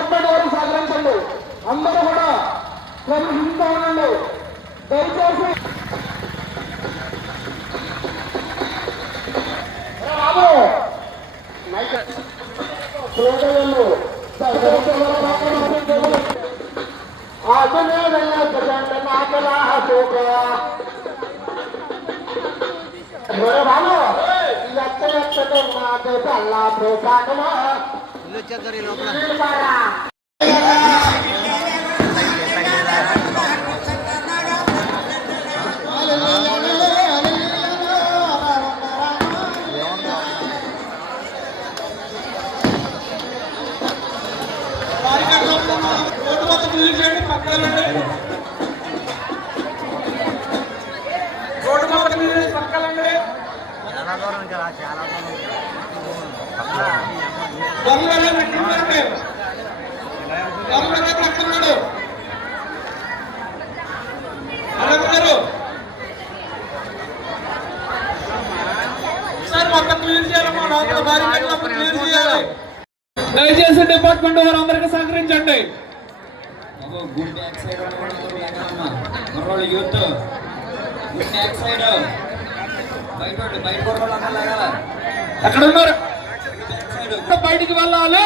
Department వారు సహకరించండి. అందరూ కూడా క్రమశిక్షణతో ఉండండి. దయచేసి దయచేసి డిపార్ట్మెంట్ వారు అందరికీ సహకరించండి. ఎక్కడ ఉన్నారు? బయటికి వెళ్ళాలి.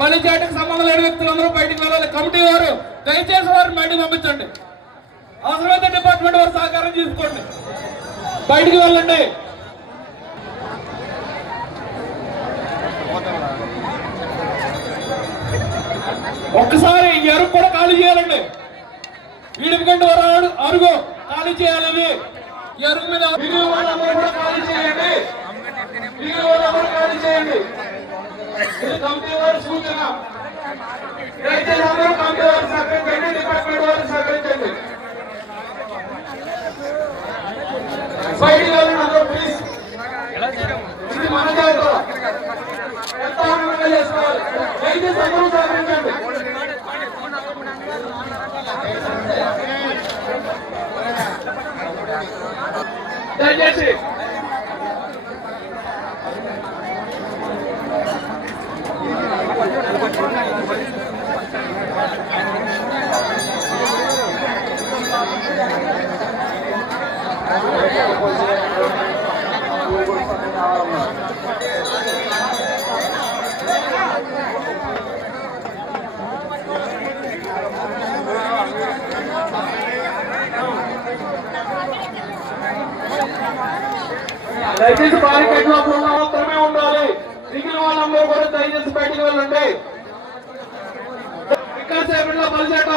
బలిజాటికి సంబంధం లేని వ్యక్తులందరూ బయటికి వెళ్ళాలి. కమిటీ వారు దయచేసి వారిని బయటకు పంపించండి. అవసరమైతే డిపార్ట్మెంట్ వారు సహకారం తీసుకోండి. బయటికి వెళ్ళండి. ఒక్కసారి ఎరుగు కూడా ఖాళీ చేయాలండి. వీడికంటే వారు అరుగు ఖాళీ చేయాలని ఎరుగు మీద కూడా ఖాళీ చేయండి. ఖాళీ చేయండి. కమిటీ వారి సూచన. దయచేసి అందరూ కమిటీ వారు సహకరించండి. డిపార్ట్మెంట్ వారు సహకరించండి. బయటికి వెళ్ళండి అందరూ ప్లీజ్. ఇది మన జాగ్రత్త. ఎంత ఆనందంగా చేసుకోవాలి. దయచేసి అందరూ సహకరించండి. దయచేసి దయచేసి బారికేడ్లో మాత్రమే ఉండాలి. మిగిలిన వాళ్ళందరూ కూడా దయచేసి బయటికి వెళ్ళండి. ఇక్కడ సేపట్లో బలిచేట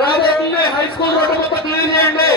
రాబోతుంది. హై స్కూల్ రోడ్డు మొత్తం క్లీన్ చేయండి.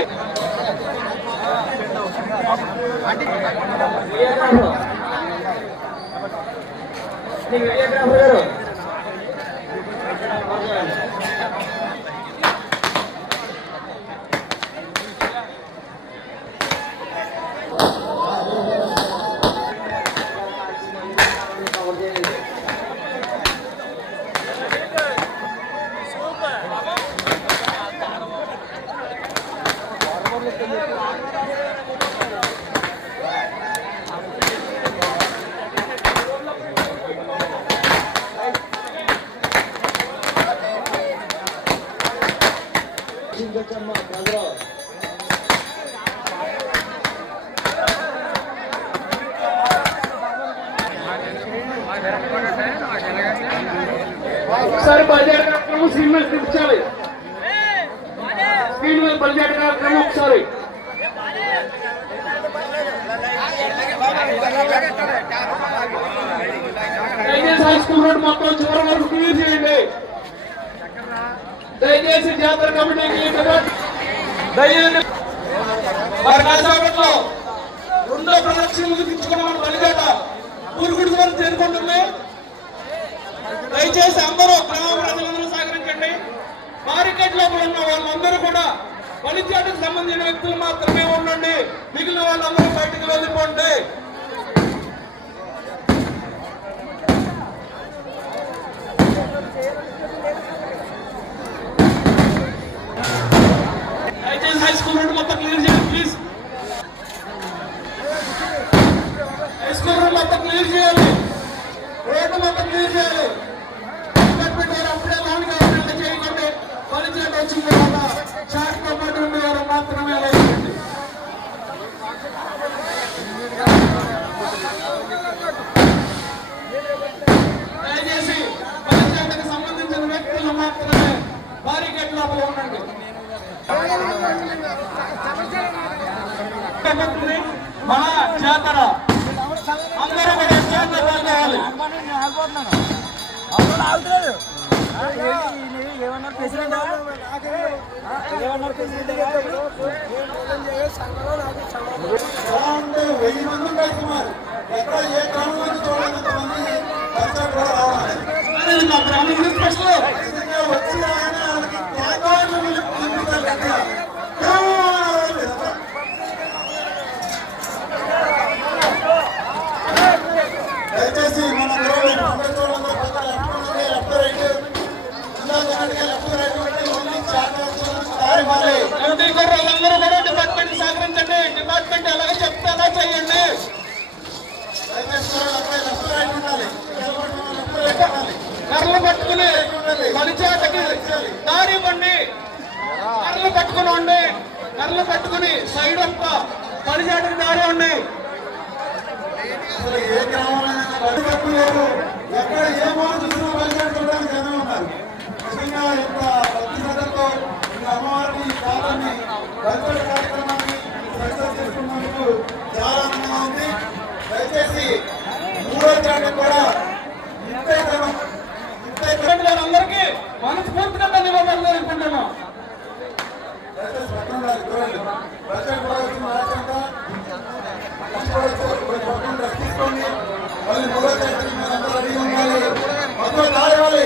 ఒకసారి బడ్జెట్ కార్యక్రమం స్క్రీన్ మీద చూపించాలి. స్క్రీన్ మీద బడ్జెట్ కార్యక్రమం ఒకసారి. దయచేసి హై స్కూల్ రోడ్ మొత్తం చివరి వరకు క్లియర్ చేయండి. దయచేసి జాతర కమిటీకి దయచేసి రెండో ప్రదక్షిణ ముగించుకున్న మన బలిజాట ఊరుగుడి వరకు చేరుకుంటుంది. దయచేసి అందరూ గ్రామ ప్రజలందరూ సహకరించండి. బారికేడ్ లోపల ఉన్న వాళ్ళందరూ కూడా బలిజాటకు సంబంధించిన వ్యక్తులు మాత్రమే ఉండండి. మిగిలిన వాళ్ళందరూ బయటకు వెళ్ళిపోండి. దయచేసి హై స్కూల్ రోడ్డు మొత్తం క్లియర్ చేయండి ప్లీజ్. హై స్కూల్ రోడ్డు మొత్తం క్లియర్ చేయాలి. రోడ్డు మొత్తం క్లియర్ చేయాలి. దయచేసి బలిజాటకు సంబంధించిన వ్యక్తులు మాత్రమే బారికేడ్ లోపల ఉండండి. మన జాతర అందరూ కూడా జాతర పాల్గొనాలి. ఏమన్నారు ప్రెసిడెంట్ ఏమన్నారు ప్రెసిడెంట్ 1000 మంది ఉంటాయి సుమారు. ఎక్కడ ఏ గ్రామం నుంచి చూడలేనంత మంది పరిచయం కూడా రావాలి. మా బ్రాహ్మణులు స్పెషల్ వచ్చి ఆయన వాళ్ళకి దయచేసి మన వాళ్ళందరూ కూడా డిపార్ట్మెంట్ సహకరించండి. డిపార్ట్మెంట్ ఎలాగ చెప్తే అలా చేయండి. కర్రలు పట్టుకుని బలిచేటకి దారి ఇవ్వండి. కర్రలు పట్టుకుని ఉండి కర్రలు పట్టుకుని సైడ్ అంతా బలిచేటకి దారి ఉండి. ఏ గ్రామంలో ఎక్కడ ఏ మూల చూసినా బలిచేట చూడడానికి జనం ఉన్నారు. నిజంగా యొక్క భక్తి శ్రద్ధతో అమ్మవారిని కాలాన్ని బలిచేట కార్యక్రమాన్ని సక్సెస్ చేసుకున్నందుకు చాలా ఆనందంగా ఉంది. దయచేసి 3వ చాటుకు కూడా అందరికీ మనస్ఫూర్తిగా ధన్యవాదాలు తెలుపుకుంటున్నాం. దయచేసి పక్కన ఉండాలి. బలిచేట కూడా వచ్చిన రాష్ట్రంగా తీసుకోండి. మళ్ళీ 3వ చాటుకి మీరు అందరూ రెడీగా ఉండాలి. మొత్తం దాడాలి.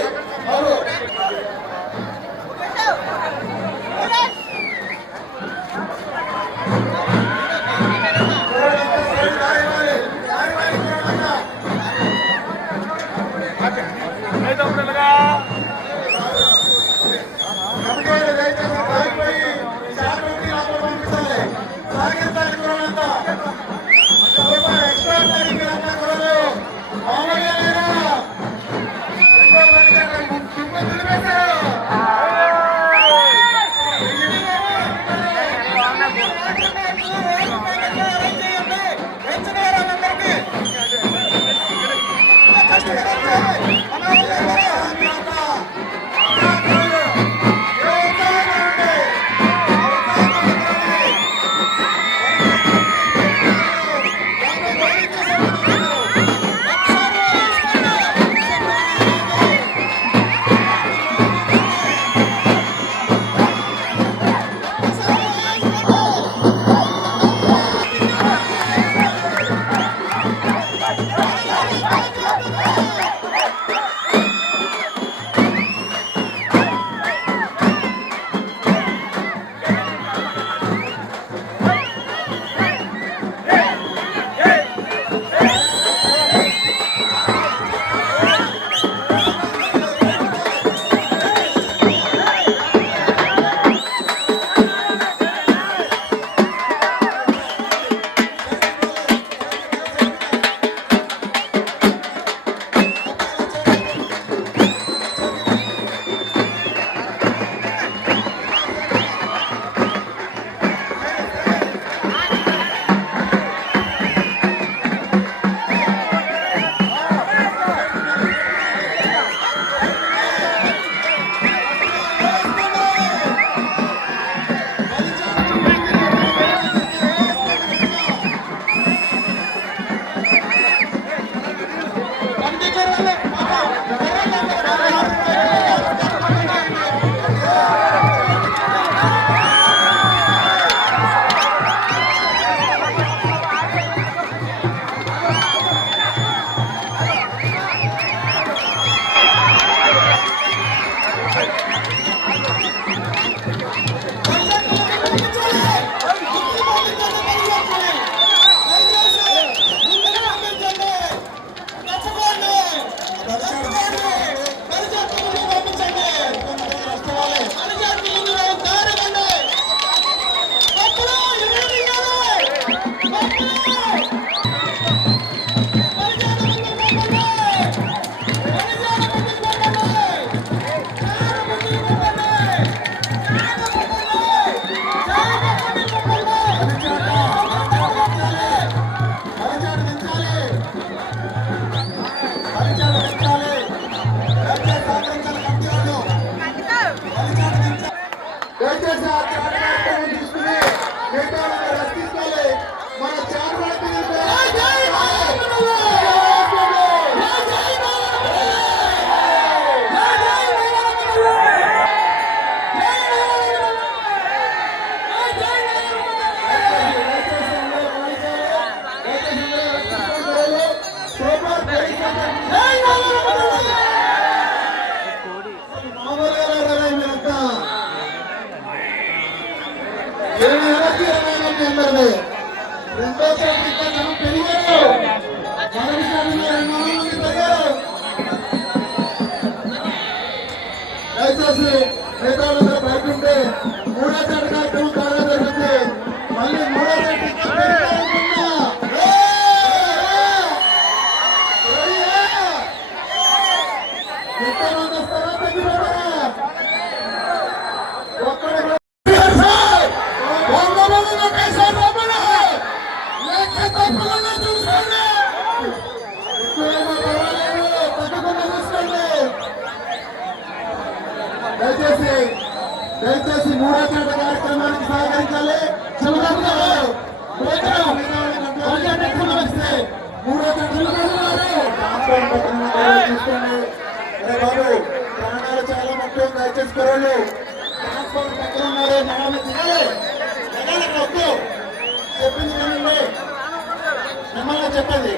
రెండోసారి ఇంకా జనం పెరిగారు. మొదటిసారి 200 మంది పెరిగారు. దయచేసి నేతాలందరూ బయట ఉంటే మూడో చెట్టు కార్యక్రమం త్వరగా జరుగుతుంది. మళ్ళీ మూడో చెట్టు ఇంకా పెరుగుతారనుకున్నా. ఎంతమంది వస్తారా తగ్గిపోతారా? ఒక్కడే దయచేసి మూడో చెట్టు కార్యక్రమానికి సహకరించాలి. చంద్రబాబు గారు మూడో చెట్టు తీసుకోండి. అరే బాబు, ప్రాణాలు చాలా ముఖ్యం. దయచేసి కుర్రోళ్ళు ట్రాన్స్పోర్ట్ పక్కన ఉన్నారు, మనల్ని తినాలి. వద్దు చెప్పింది వినండి, మిమ్మల్ని చెప్పండి.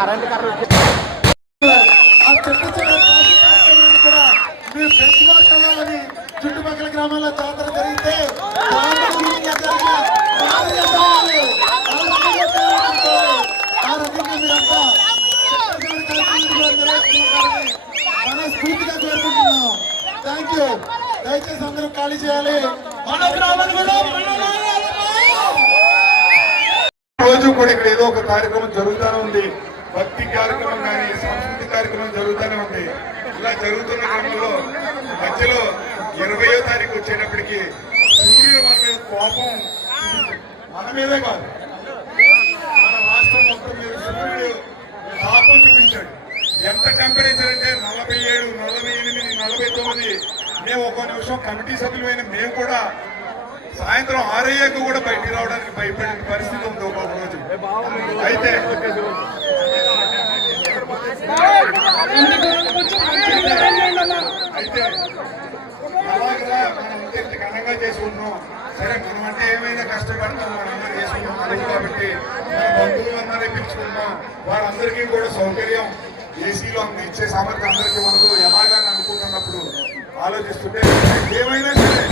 కరెంట్ చుట్టుపక్కల గ్రామాల్లో జాతర జరిగితే మనస్ఫూర్తిగా కోరుకుంటున్నాం. Thank you. దయచేసి అందరూ ఖాళీ చేయాలి. రోజు కూడా ఇక్కడ ఏదో ఒక కార్యక్రమం జరుగుతూనే ఉంది. భక్తి కార్యక్రమం కానీ సంస్కృతి కార్యక్రమం జరుగుతూనే ఉంది. ఇలా జరుగుతున్న క్రమంలో మధ్యలో 20వ తారీఖు వచ్చేటప్పటికి సూర్యుడు మన మీద కోపం, మన మీదే కాదు మన రాష్ట్రం మొత్తం మీద సూర్యుడు కోపం చూపించాడు. ఎంత టెంపరేచర్ అంటే 47, 48, 49. మేము ఒక్కో నిమిషం కమిటీ సభ్యులమైన మేము కూడా సాయంత్రం 6 అయ్యాక కూడా బయటికి రావడానికి భయపడిన పరిస్థితి ఉంది ఒక్కొక్క రోజు. అయితే అలాగా మనం ఇంత ఘనంగా చేసుకుంటున్నాం. సరే, మనం అంటే ఏమైనా కష్టపడతాం, మనందరూ చేసుకుంటున్నాం కాబట్టి మన బంధువులందరూ పిలుచుకుంటాం. వాళ్ళందరికీ కూడా సౌకర్యం ఏసీలో ఇచ్చే సామర్థ్యం అందరికీ మనకు ఎలాగాని అనుకుంటున్నప్పుడు ఆలోచిస్తుంటే ఏమైనా సరే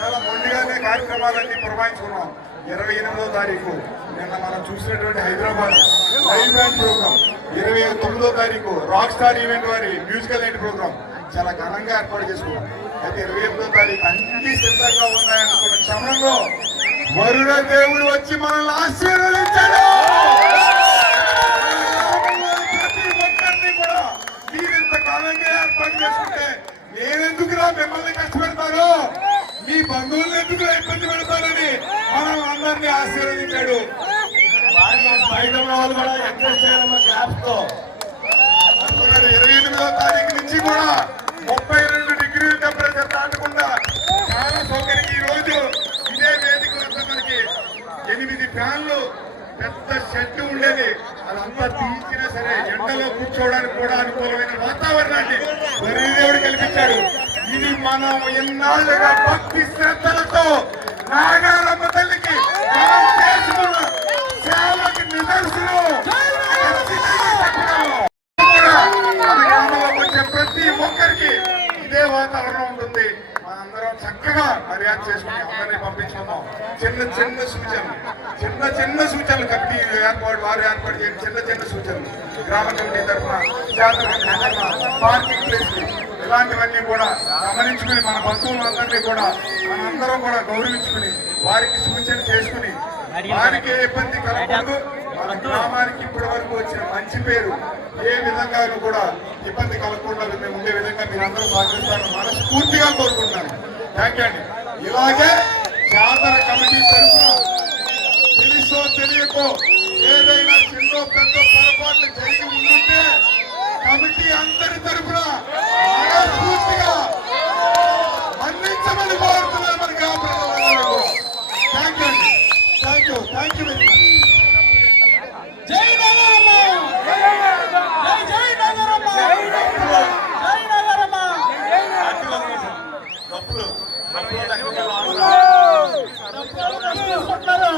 చాలా మొండిగానే కార్యక్రమాలన్నీ పురమాయించుకున్నాం. 28వ తారీఖు నిన్న మనం చూసినటువంటి హైదరాబాద్ లైవ్ బ్యాండ్ ప్రోగ్రామ్, 29వ తారీఖు రాక్ స్టార్ ఈవెంట్ వారి మ్యూజికల్ నైట్ ప్రోగ్రామ్ చాలా ఘనంగా ఏర్పాటు చేసుకున్నాం. అయితే 28వ తారీఖు అన్ని సిద్ధంగా ఉన్నాయనుకున్న సమయంలో వరుణ దేవుడు వచ్చి మనల్ని ఆశీర్వదించాడు. ప్రతి ఒక్కరిని కూడా మీరింత కాలంగా ఏర్పాటు చేసుకుంటే నేనెందుకురా మిమ్మల్ని కష్టపెడతాను, మీ బంధువులను ఎందుకు ఇబ్బంది పెడతానని మనం అందరినీ ఆశీర్వదించాడు. బయట వాళ్ళు కూడా అడ్జస్ట్ చేయడం గ్యాప్స్ తో 28వ తారీఖు నుంచి కూడా 32 డిగ్రీల టెంపరేచర్ దాటకుండా చాలా సౌకర్యం. ఈ రోజు ఇదే వేదిక వద్ద మనకి 8 ఫ్యాన్లు, పెద్ద షెడ్ ఉండేది, అదంతా తీసినా సరే ఎండలో కూర్చోవడానికి కూడా అనుకూలమైన వాతావరణాన్ని దేవుడు కల్పించాడు. ఇది మనం ఎన్నాళ్ళుగా భక్తి శ్రద్ధలతో నాగారమ్మ తల్లికి మనం చేసుకున్న సేవకి నిదర్శనం. మన గ్రామంలో వచ్చే ప్రతి ఒక్కరికి ఇదే వాతావరణం ఉంటుంది. మనందరం చక్కగా మర్యాద చేసుకుని అందరినీ పంపించుకున్నాం. చిన్న సూచనలు కమిటీ వారు ఏర్పాటు చేయండి. చిన్న సూచనలు గ్రామ కమిటీ తరఫున, జాతర పార్కింగ్ ప్లేస్, ఇలాంటివన్నీ కూడా గమనించుకుని మన బంధువులందరినీ కూడా మనందరం కూడా గౌరవించుకుని వారికి సూచన చేసుకుని వారికి ఇబ్బంది కలగకూడదు. మన గ్రామానికి ఇప్పటి వరకు వచ్చిన మంచి పేరు ఏ విధంగా కూడా ఇబ్బంది కలగకుండా ఉండే విధంగా మీరందరూ సహకరిస్తారని మనస్ఫూర్తిగా కోరుకుంటున్నాను. థ్యాంక్ యూ అండి. ఇలాగే జాతర కమిటీ తరఫున తెలుసో తెలియకో ఏదైనా చిన్న పెద్ద పొరపాట్లు జరిగి ఉంటుంటే కమిటీ అందరి తరఫున పూర్తిగా మన్నించమని కోరుతున్నాను మన గ్రామ ప్రజలందరూ. థ్యాంక్ యూ అండి. Thank you very much. జై నగరమ్మ, జై నగరమ్మ, జై నగరమ్మ. తీసుకుంటున్నారు.